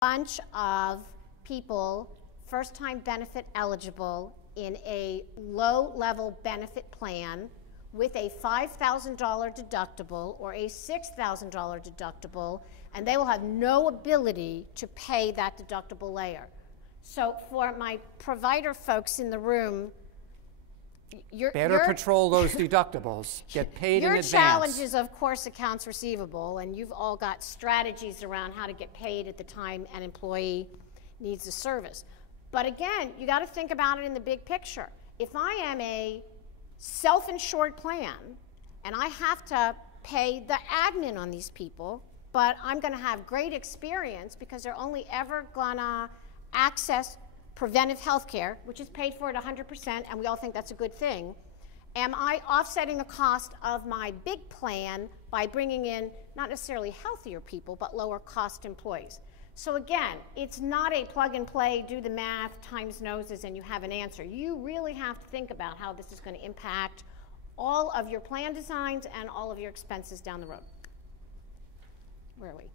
bunch of people first-time benefit eligible in a low-level benefit plan with a $5,000 deductible or a $6,000 deductible, and they will have no ability to pay that deductible layer. So for my provider folks in the room, better patrol those deductibles. Get paid in advance. Your challenge is, of course, accounts receivable, and you've all got strategies around how to get paid at the time an employee needs the service. But again, you got to think about it in the big picture. If I am a self-insured plan and I have to pay the admin on these people, but I'm going to have great experience because they're only ever going to access preventive health care, which is paid for at 100%, and we all think that's a good thing. Am I offsetting the cost of my big plan by bringing in not necessarily healthier people, but lower cost employees? So again, it's not a plug and play, do the math, times noses, and you have an answer. You really have to think about how this is going to impact all of your plan designs and all of your expenses down the road. Where are we?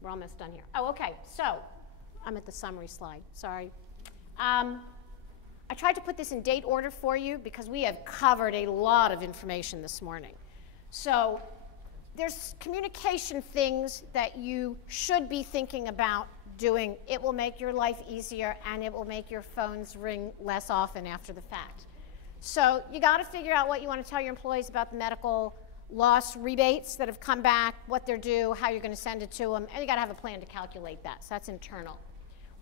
We're almost done here. Oh, okay, so I'm at the summary slide, sorry. I tried to put this in date order for you because we have covered a lot of information this morning. So there's communication things that you should be thinking about doing. It will make your life easier and it will make your phones ring less often after the fact. So you got to figure out what you want to tell your employees about the medical loss rebates that have come back, what they're due, how you're going to send it to them, and you got to have a plan to calculate that. So that's internal.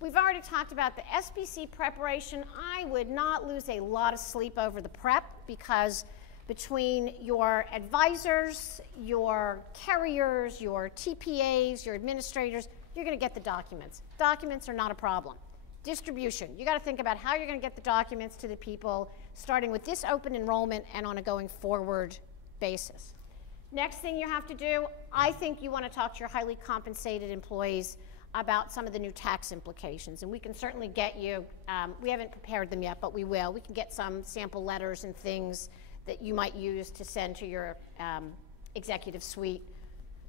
We've already talked about the SBC preparation. I would not lose a lot of sleep over the prep because between your advisors, your carriers, your TPAs, your administrators, you're going to get the documents. Documents are not a problem. Distribution, you got to think about how you're going to get the documents to the people, starting with this open enrollment and on a going forward basis. Next thing you have to do, I think you want to talk to your highly compensated employees about some of the new tax implications, and we can certainly get you, we haven't prepared them yet, but we will. We can get some sample letters and things that you might use to send to your executive suite.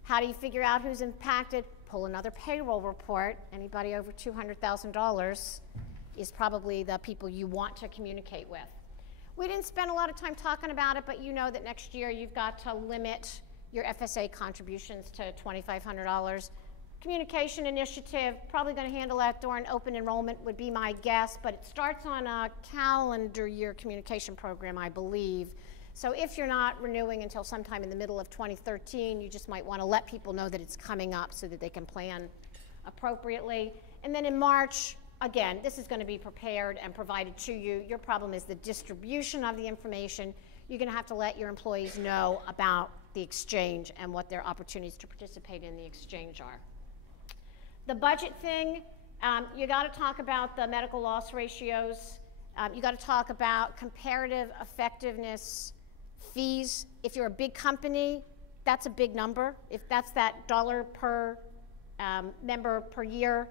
How do you figure out who's impacted? Pull another payroll report. Anybody over $200,000 is probably the people you want to communicate with. We didn't spend a lot of time talking about it, but you know that next year you've got to limit your FSA contributions to $2,500. Communication initiative, probably going to handle that during open enrollment would be my guess, but it starts on a calendar year communication program, I believe. So if you're not renewing until sometime in the middle of 2013, you just might want to let people know that it's coming up so that they can plan appropriately. And then in March, again, this is going to be prepared and provided to you. Your problem is the distribution of the information. You're going to have to let your employees know about the exchange and what their opportunities to participate in the exchange are. The budget thing, you got to talk about the medical loss ratios. You got to talk about comparative effectiveness fees. If you're a big company, that's a big number. If that's that dollar per member per year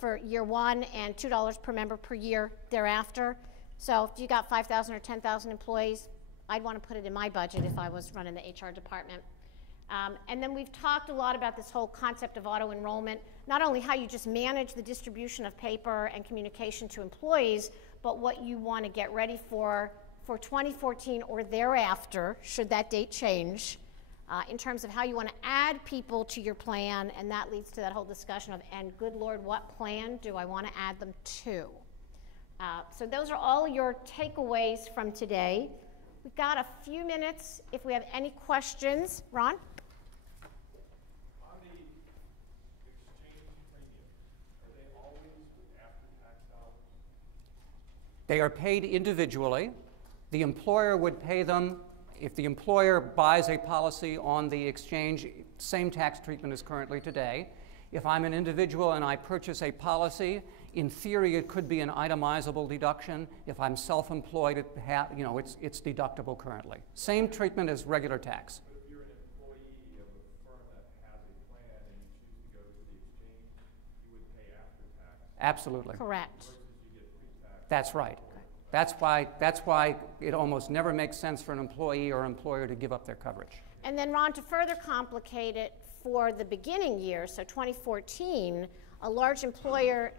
for year one and $2 per member per year thereafter. So if you got 5,000 or 10,000 employees, I'd want to put it in my budget if I was running the HR department. And then we've talked a lot about this whole concept of auto-enrollment, not only how you just manage the distribution of paper and communication to employees, but what you want to get ready for 2014 or thereafter, should that date change, in terms of how you want to add people to your plan, and that leads to that whole discussion of, and good Lord, what plan do I want to add them to? So those are all your takeaways from today. We've got a few minutes if we have any questions. Ron? On the exchange premium, are they always with after-tax dollars? They are paid individually. The employer would pay them. If the employer buys a policy on the exchange, same tax treatment as currently today. If I'm an individual and I purchase a policy, in theory it could be an itemizable deduction. If I'm self-employed, it's deductible currently. Same treatment as regular tax. But if you're an employee of a firm that has a plan and you choose to go to the exchange, you would pay after tax? Absolutely. Correct. Versus you get pre-tax. That's right. That's why it almost never makes sense for an employee or employer to give up their coverage. And then, Ron, to further complicate it, for the beginning year, so 2014, a large employer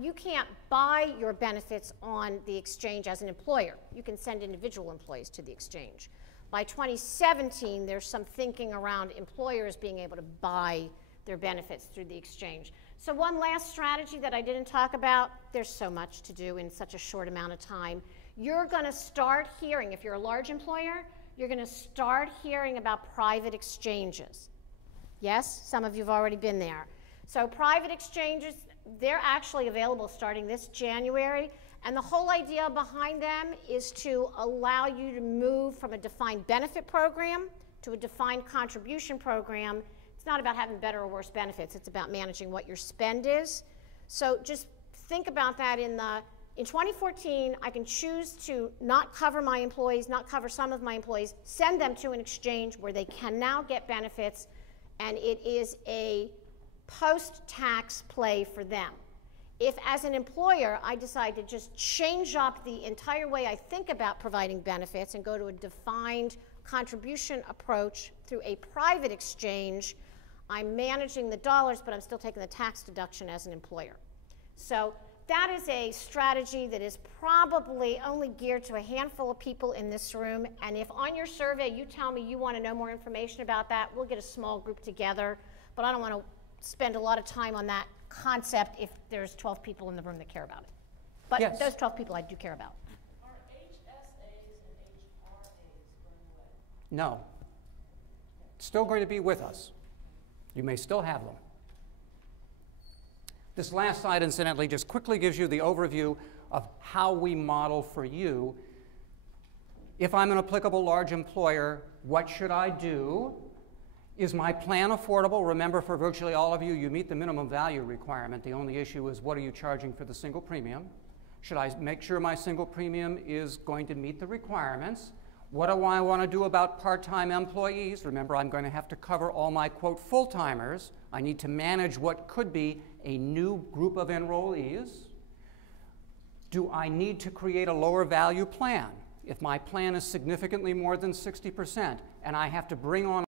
you can't buy your benefits on the exchange as an employer. You can send individual employees to the exchange. By 2017, there's some thinking around employers being able to buy their benefits through the exchange. So one last strategy that I didn't talk about, there's so much to do in such a short amount of time. You're going to start hearing, if you're a large employer, you're going to start hearing about private exchanges. Yes, some of you have already been there. So private exchanges, they're actually available starting this January, and the whole idea behind them is to allow you to move from a defined benefit program to a defined contribution program. It's not about having better or worse benefits, it's about managing what your spend is. So just think about that in 2014, I can choose to not cover my employees, not cover some of my employees, send them to an exchange where they can now get benefits, and it is a post-tax play for them. If, as an employer, I decide to just change up the entire way I think about providing benefits and go to a defined contribution approach through a private exchange, I'm managing the dollars, but I'm still taking the tax deduction as an employer. So that is a strategy that is probably only geared to a handful of people in this room, and if on your survey you tell me you want to know more information about that, we'll get a small group together, but I don't want to spend a lot of time on that concept if there's 12 people in the room that care about it. But yes. Those 12 people I do care about. Are HSAs and HRAs going away? No. Still going to be with us. You may still have them. This last slide, incidentally, just quickly gives you the overview of how we model for you. If I'm an applicable large employer, what should I do? Is my plan affordable? Remember, for virtually all of you, you meet the minimum value requirement. The only issue is, what are you charging for the single premium? Should I make sure my single premium is going to meet the requirements? What do I want to do about part-time employees? Remember, I'm going to have to cover all my, quote, full-timers. I need to manage what could be a new group of enrollees. Do I need to create a lower value plan? If my plan is significantly more than 60% and I have to bring on